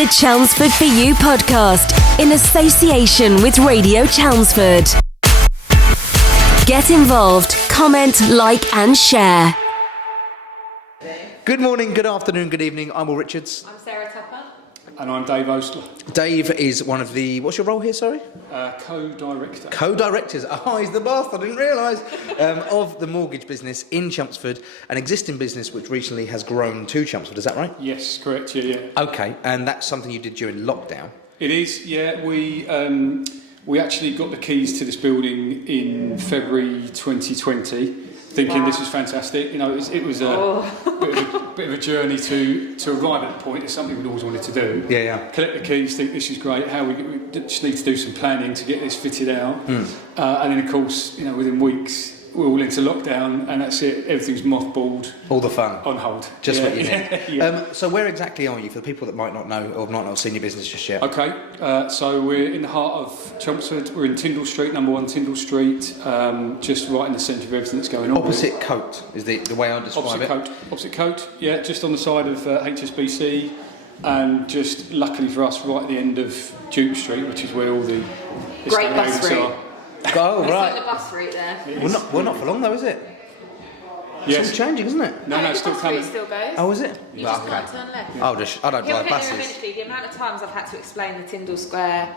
The Chelmsford For You podcast in association with Radio Chelmsford. Get involved, comment, like and share. Good morning, good afternoon, good evening. I'm Will Richards. I'm Sara Tupper. And I'm Dave Ostler. Dave is one of the... What's your role here, sorry? Co-director. Co-directors. Oh, he's the boss. I didn't realise. Of the mortgage business in Chelmsford, an existing business which recently has grown to Chelmsford. Is that right? Yes, correct. Yeah. Okay, and that's something you did during lockdown. It is. Yeah, we actually got the keys to this building in February 2020, thinking this was fantastic. You know, it was a bit of a journey to arrive at the point. It's something we'd always wanted to do. Yeah. Collect the keys, think this is great. We just need to do some planning to get this fitted out. And then, of course, you know, within weeks, we're all into lockdown, and that's it. Everything's mothballed. All the fun. On hold. Just what you need. Yeah. So where exactly are you, for the people that might not know or might not have seen your business just yet? Okay, so we're in the heart of Chelmsford. We're in Tyndall Street, number 1 Tyndall Street, just right in the centre of everything that's going on. Opposite Coat is the way I describe it. Opposite Coat, yeah, just on the side of HSBC, and just luckily for us, right at the end of Duke Street, which is where all the Great bus route. Oh, right. It's like the bus route there. Well, not for long though, is it? Yes. It's all changing, isn't it? No, the it's still bus coming. route still goes. Oh, is it? You just can't turn left. I don't He'll drive get there buses. eventually. The amount of times I've had to explain the Tyndall Square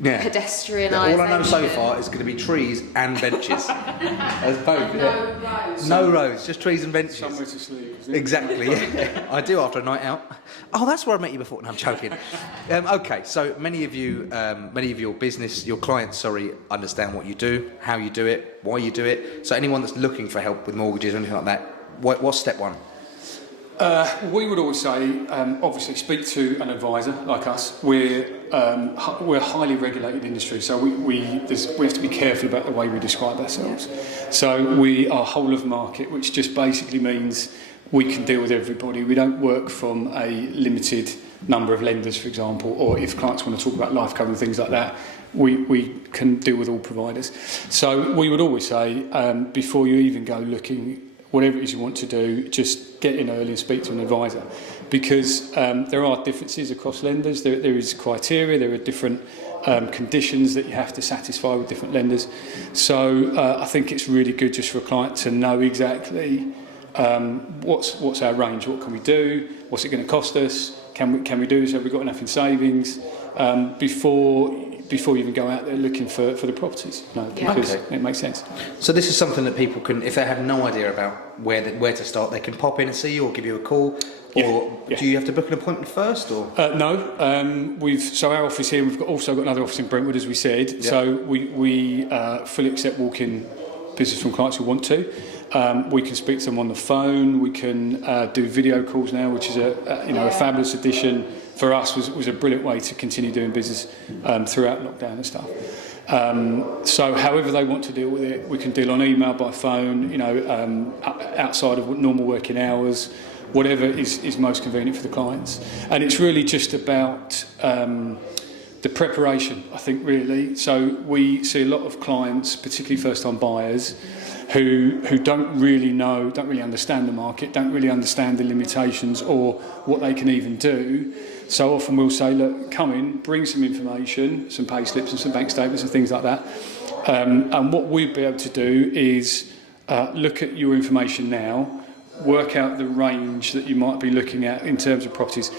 pedestrianisation. All I know so far is going to be trees and benches. As both. No roads. No roads, just trees and benches. Somewhere to sleep. Isn't it? Exactly. Yeah. I do after a night out. Oh, that's where I met you before. No, I'm joking. Okay, so many of your business, your clients, understand what you do, how you do it, why you do it. So anyone that's looking for help with mortgages or anything like that, what's step one? We would always say, obviously, speak to an advisor like us. We're a highly regulated industry, so we have to be careful about the way we describe ourselves. So we are whole of market, which just basically means we can deal with everybody. We don't work from a limited number of lenders, for example, or if clients want to talk about life cover and things like that, we can deal with all providers. So we would always say, before you even go looking, whatever it is you want to do, just get in early and speak to an advisor, because there are differences across lenders. There is criteria, there are different conditions that you have to satisfy with different lenders. So I think it's really good just for a client to know exactly what's our range, what can we do, what's it going to cost us, can we do this, have we got enough in savings, before you even go out there looking for the properties. No, because it makes sense. So this is something that people can, if they have no idea about where to start, they can pop in and see you or give you a call, or do you have to book an appointment first? Or no, our office here, we've also got another office in Brentwood, as we said. Yep. So we fully accept walk-in business from clients who want to. We can speak to them on the phone. We can do video calls now, which is a fabulous addition for us. Was a brilliant way to continue doing business throughout lockdown and stuff. So however they want to deal with it, we can deal on email, by phone, outside of normal working hours, whatever is most convenient for the clients. And it's really just about the preparation, I think, really. So we see a lot of clients, particularly first-time buyers, who don't really understand the market, don't really understand the limitations or what they can even do. So often we'll say, look, come in, bring some information, some pay slips and some bank statements and things like that. And what we'd be able to do is look at your information now, work out the range that you might be looking at in terms of properties,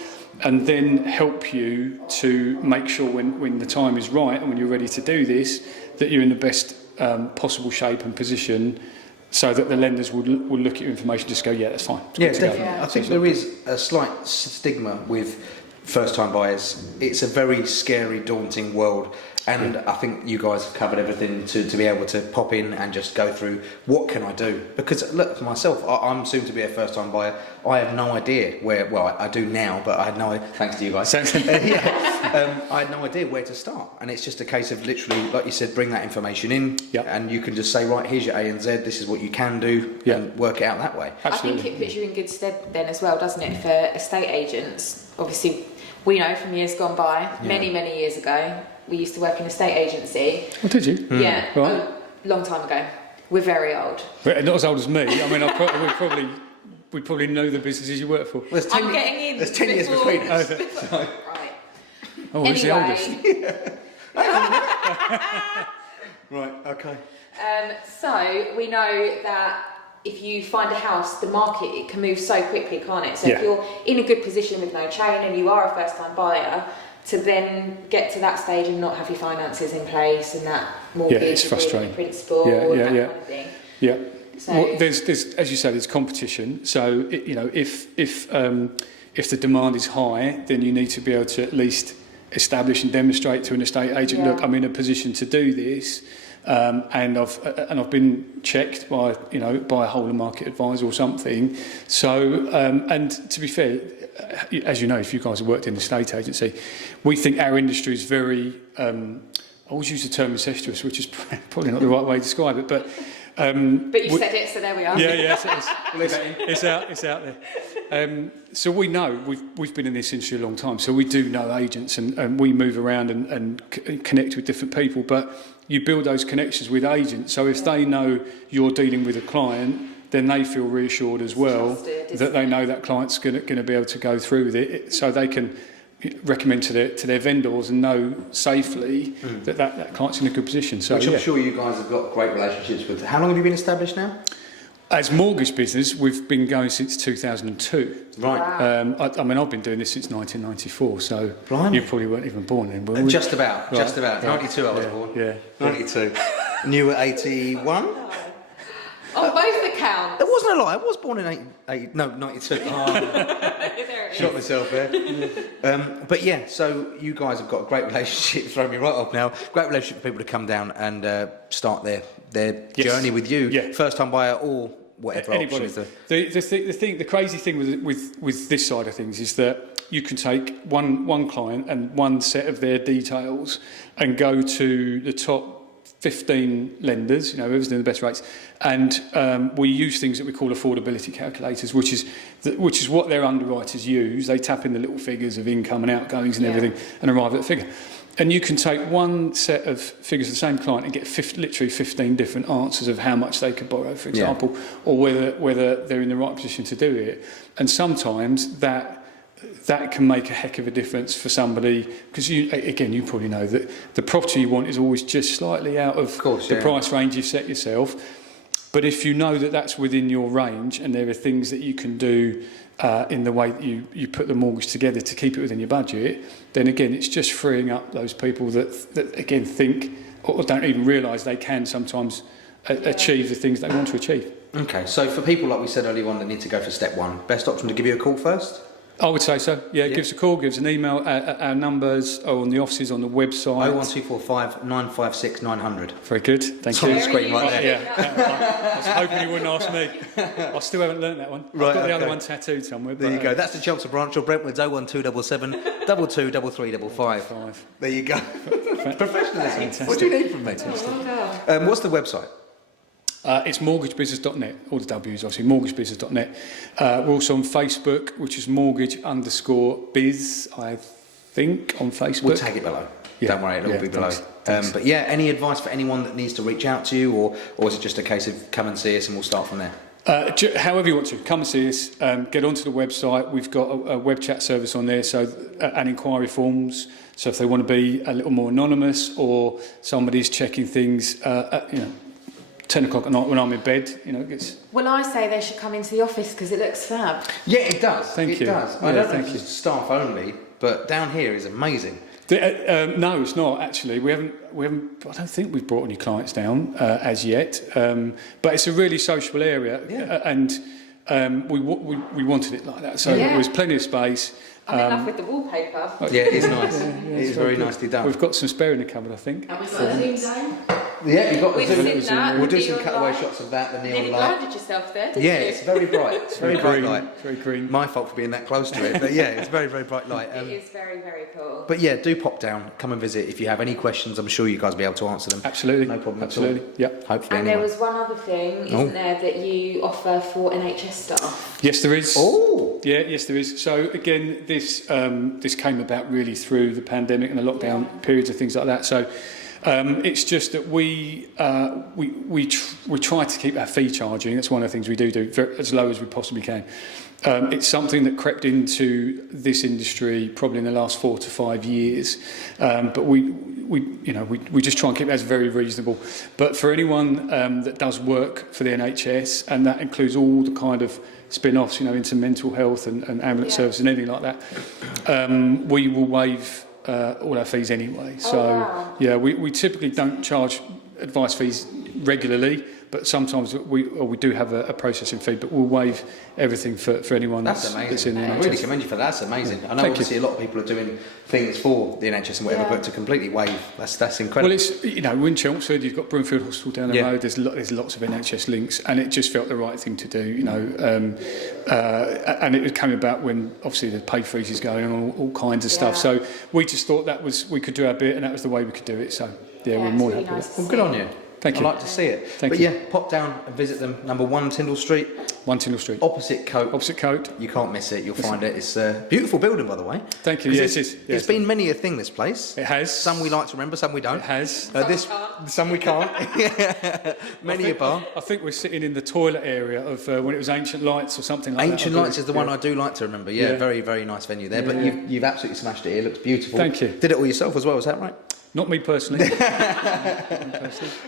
and then help you to make sure when the time is right and when you're ready to do this, that you're in the best possible shape and position, so that the lenders will look at your information and just go, yeah, that's fine. Yeah, definitely. I think there is a slight stigma with first-time buyers. It's a very scary, daunting world. And I think you guys have covered everything to be able to pop in and just go through, what can I do? Because look, for myself, I'm soon to be a first-time buyer. I have no idea I do now, but I had no idea, thanks to you guys. I had no idea where to start. And it's just a case of literally, like you said, bring that information in, and you can just say, right, here's your A and Z, this is what you can do, and work it out that way. Absolutely. I think it puts you in good stead then as well, doesn't it, for estate agents? Obviously, we know from years gone by, many years ago, we used to work in a estate agency. Oh, did you? Yeah, right. A long time ago. We're very old. Not as old as me. I mean, we probably know the businesses you work for. I'm getting in. There's 10 years between us. Right. Oh, he's the oldest. Right, okay. So we know that if you find a house, the market, it can move so quickly, can't it? So Yeah. if you're in a good position with no chain and you are a first-time buyer, to then get to that stage and not have your finances in place and that mortgage, it's frustrating. principal, Yeah, and yeah, that yeah. kind of thing. Yeah. So Well, there's, as you say, there's competition. So if the demand is high, then you need to be able to at least establish and demonstrate to an estate agent, Yeah. look, I'm in a position to do this, and I've been checked by a whole of market advisor or something. So and to be fair, as you know, if you guys have worked in the estate agency, we think our industry is very. I always use the term incestuous, which is probably not the right way to describe it, but. But you said it, so there we are. Yeah, it's out there. So we know we've been in this industry a long time, so we do know agents, and we move around and connect with different people. But you build those connections with agents, so if they know you're dealing with a client, then they feel reassured as well that they know that client's going to be able to go through with it, so they can recommend to their vendors and know safely that client's in a good position. So, which I'm sure you guys have got great relationships with. How long have you been established now? As mortgage business, we've been going since 2002. Right. Wow. I mean, I've been doing this since 1994, so Blimey. you probably weren't even born then, were we? Just about. Right. Just about. 92 I was born. Yeah. 92. And you were 81? On both accounts. That wasn't a lie. I was born in 92. Shot myself there. But yeah, so you guys have got a great relationship. Throw me right off now. Great relationship for people to come down and start their Yes. journey with you. Yeah. First time buyer or whatever option Anybody. is there. The crazy thing with this side of things is that you can take one client and one set of their details and go to the top 15 lenders, whoever's doing the best rates, and we use things that we call affordability calculators, which is what their underwriters use. They tap in the little figures of income and outgoings and everything and arrive at a figure. And you can take one set of figures of the same client and get literally 15 different answers of how much they could borrow, for example, or whether they're in the right position to do it. And sometimes that can make a heck of a difference for somebody, because you probably know that the property you want is always just slightly out of the price range you've set yourself. But if you know that that's within your range and there are things that you can do in the way that you put the mortgage together to keep it within your budget, then again, it's just freeing up those people that again think or don't even realise they can sometimes achieve the things they want to achieve. Okay, so for people like we said earlier on that need to go for step one, best option to give you a call first? I would say so. Yeah, give us a call, give us an email. Our numbers are on the offices on the website. 01245 956 900. Very good. Thank you. On the screen right there. Yeah. I was hoping you wouldn't ask me. I still haven't learnt that one. Right, I've got the okay. other one tattooed somewhere. There you go. That's the Chelmsford branch or Brentwood's 01277 223355. There you go. Professionalism. What do you need from me? What's the website? It's mortgagebusiness.net, all the W's obviously, mortgagebusiness.net. We're also on Facebook, which is mortgage_biz, I think, on Facebook. We'll tag it below. Yeah. Don't worry, it'll be below. Thanks. But yeah, any advice for anyone that needs to reach out to you, or is it just a case of come and see us and we'll start from there? However you want to, come and see us, get onto the website. We've got a web chat service on there, so and inquiry forms. So if they want to be a little more anonymous, or somebody's checking things, 10 o'clock at night when I'm in bed, it gets... Well, I say they should come into the office because it looks fab. Yeah, it does. Thank you. It does. Yeah, I don't know if it's staff only, but down here is amazing. No, it's not actually. We haven't. I don't think we've brought any clients down as yet. But it's a really sociable area, and we wanted it like that. So there was plenty of space. I'm in love with the wallpaper. Yeah, it is nice. It is very nicely done. We've got some spare in the cupboard, I think. Have we got a Zoom zone? Yeah, you've got We've the seen that. We'll do The some neon cutaway light. shots of that, the neon Nearly light. blinded yourself there, didn't Yeah, you? it's very bright. It's very bright light. Very green. My fault for being that close to it, but yeah, it's very, very bright light. It is very, very cool. But yeah, do pop down, come and visit. If you have any questions, I'm sure you guys will be able to answer them. Absolutely. No problem Absolutely. at all. Yep. Hopefully, And anyway. there was one other thing, isn't there, that you offer for NHS staff? Yes, there is. Oh! Yeah, yes, there is. So again, this came about really through the pandemic and the lockdown periods and things like that. So it's just that we try to keep our fee charging. That's one of the things we do as low as we possibly can. It's something that crept into this industry probably in the last 4 to 5 years, but we just try and keep it as very reasonable. But for anyone that does work for the NHS, and that includes all the kind of spin-offs, into mental health and ambulance service and anything like that, we will waive all our fees anyway. So we typically don't charge advice fees regularly, but sometimes we do have a processing fee, but we'll waive everything for anyone that's in the NHS. I really commend you for that. That's amazing. I know obviously a lot of people are doing things for the NHS and whatever, but to completely waive, that's incredible. Well, it's, we're in Chelmsford, you've got Broomfield Hospital down the road, there's lots of NHS links, and it just felt the right thing to do, and it came about when obviously the pay freeze is going on, all kinds of stuff. So we just thought we could do our bit, and that was the way we could do it. So we're more than happy with it. Well, good on you. Thank you. I'd like to see it. Thank you. Pop down and visit them. Number 1 Tyndall Street. 1 Tyndall Street. Opposite Coat. You can't miss it. You'll find it. It's a beautiful building, by the way. Thank you. Yes, it's been many a thing, this place. It has. Some we like to remember, some we don't. It has. Some we can't. Many a bar. I think we're sitting in the toilet area of when it was Ancient Lights or something like that. Ancient Lights is the one I do like to remember. Yeah, very, very nice venue there. But you've absolutely smashed it here. It looks beautiful. Thank you. Did it all yourself as well, is that right? Not me personally.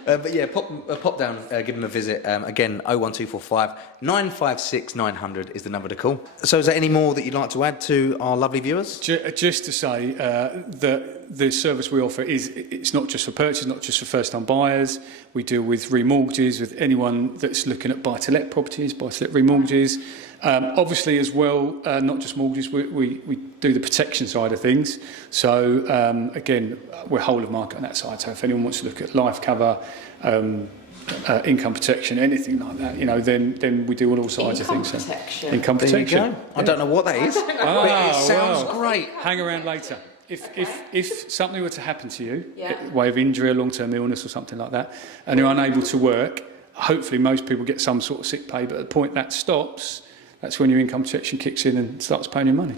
But pop down, give them a visit. Again, 01245 956 900 is the number to call. So is there any more that you'd like to add to our lovely viewers? Just to say that the service we offer it's not just for purchase, not just for first-time buyers. We deal with remortgages, with anyone that's looking at buy-to-let properties, buy-to-let remortgages. Obviously, as well, not just mortgages, we do the protection side of things. So, again, we're whole of market on that side. So if anyone wants to look at life cover, income protection, anything like that, then we do all sides of things. Protection. Income protection. There you go. I don't know what that is, but it sounds great. Hang around later. If something were to happen to you, way of injury, or long-term illness or something like that, and you're unable to work, hopefully most people get some sort of sick pay, but at the point that stops, that's when your income protection kicks in and starts paying your money.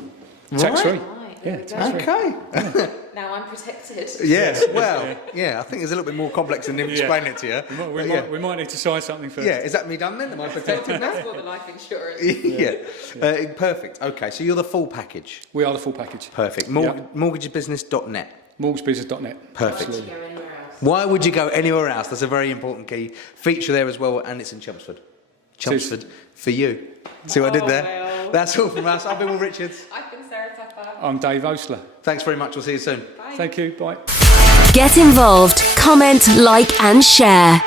Tax-free. Right. Yeah, tax-free. Okay. Yeah. Now I'm protected. Yes, well, I think it's a little bit more complex than him explaining it to you. We might need to sign something first. Yeah, is that me done then? Am I protected now? That's for the life insurance. Perfect. Okay, so you're the full package. We are the full package. Perfect. Mortgagebusiness.net. Mortgagebusiness.net. Perfect. Why would you go anywhere else? Why would you go anywhere else? That's a very important key feature there as well, and it's in Chelmsford. Chelmsford for you. See what I did there? Well. That's all from us. I've been Will Richards. I've been Sara Tupper. I'm Dave Osler. Thanks very much. We'll see you soon. Bye. Thank you. Bye. Get involved, comment, like and share.